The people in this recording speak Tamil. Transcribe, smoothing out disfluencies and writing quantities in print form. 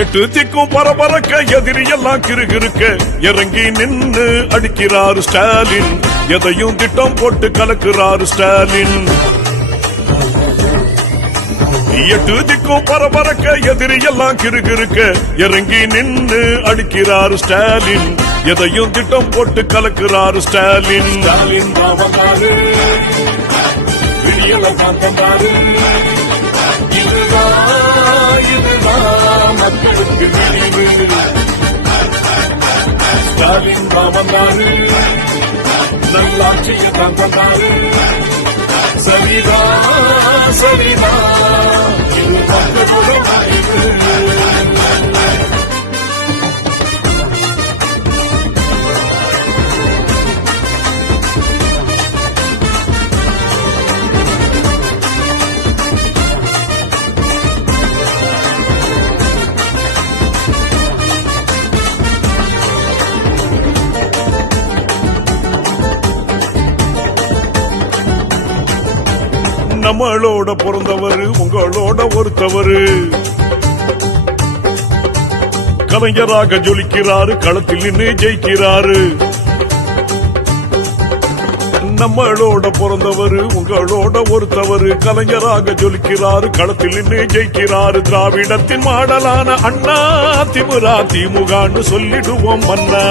எட்டு திக்கும் பரபரக்க எதிரி எல்லாம் கிருகிருக்க இறங்கி நின்று அடிக்கிறார் ஸ்டாலின். எதையும் திட்டம் போட்டு கலக்குறார் ஸ்டாலின். எட்டு திக்கும் பரபரக்க எதிரி எல்லாம் கிருகிருக்க இறங்கி நின்று அடிக்கிறார் ஸ்டாலின். எதையும் திட்டம் போட்டு கலக்குறார் ஸ்டாலின். ஸ்டாலின் ராவகாரு விடியல காத்தமாரு. இதுதான் மக்களுக்கு நினைவு. ஸ்டாலின் ராவகாரு நல்லாட்சிய காத்தமாரு. சரிதா சரிதா இது மக்களோட வாய்ப்பு. நம்மளோட பிறந்தவரு உங்களோட ஒருத்தவரு. கலைஞராக ஜொலிக்கிறாரு, களத்தில் நின்று ஜெயிக்கிறாரு. நம்மளோட பிறந்தவரு உங்களோட ஒருத்தவரு. கலைஞராக ஜொலிக்கிறாரு, களத்தில் நின்று ஜெயிக்கிறாரு. திராவிடத்தின் மாடலான அண்ணா திமுக திமுகன்னு சொல்லிடுவோம் மன்னா.